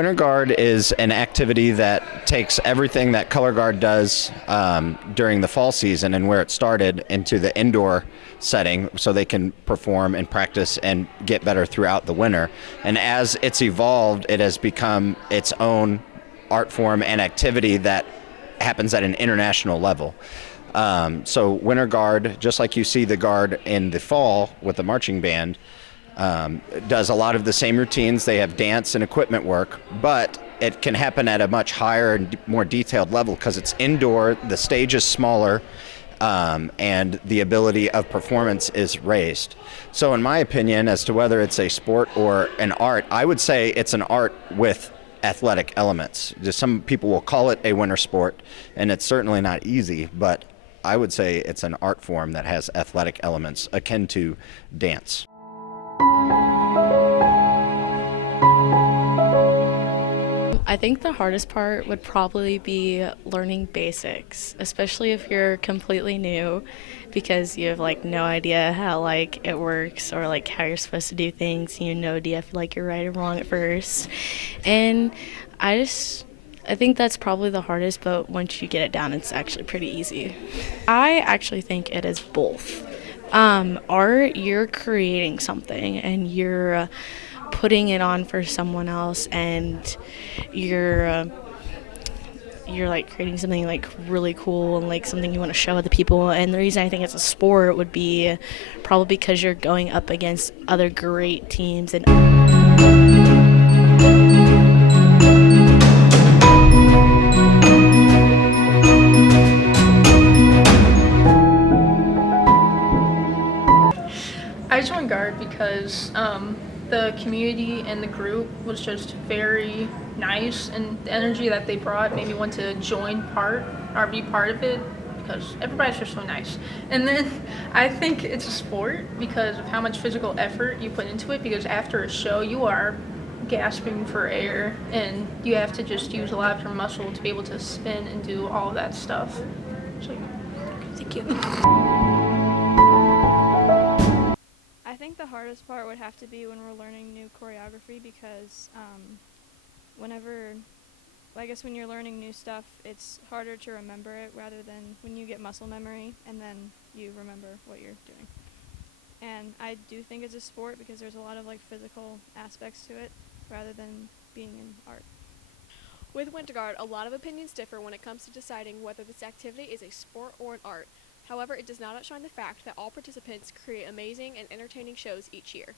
Winter Guard is an activity that takes everything that Color Guard does during the fall season and where it started into the indoor setting so they can perform and practice and get better throughout the winter. And as it's evolved, it has become its own art form and activity that happens at an international level. So Winter Guard, just like you see the Guard in the fall with the marching band, does a lot of the same routines. They have dance and equipment work, but it can happen at a much higher and more detailed level because it's indoor, the stage is smaller, and the ability of performance is raised. So in my opinion, as to whether it's a sport or an art, I would say it's an art with athletic elements. Just some people will call it a winter sport, and it's certainly not easy, but I would say it's an art form that has athletic elements akin to dance. I think the hardest part would probably be learning basics, especially if you're completely new, because you have no idea how it works or how you're supposed to do things. You have no idea if you're right or wrong at first. And I think that's probably the hardest, but once you get it down, it's actually pretty easy. I actually think it is both. Art, you're creating something and you're putting it on for someone else, and you're creating something really cool and something you want to show other people. And the reason I think it's a sport would be probably because you're going up against other great teams. And I joined Guard because the community and the group was just very nice, and the energy that they brought made me want to be part of it, because everybody's just so nice. And then I think it's a sport because of how much physical effort you put into it, because after a show you are gasping for air and you have to just use a lot of your muscle to be able to spin and do all of that stuff. So, thank you. I think the hardest part would have to be when we're learning new choreography, because when you're learning new stuff, it's harder to remember it rather than when you get muscle memory and then you remember what you're doing. And I do think it's a sport because there's a lot of physical aspects to it rather than being in art. With Winter Guard, a lot of opinions differ when it comes to deciding whether this activity is a sport or an art. However, it does not outshine the fact that all participants create amazing and entertaining shows each year.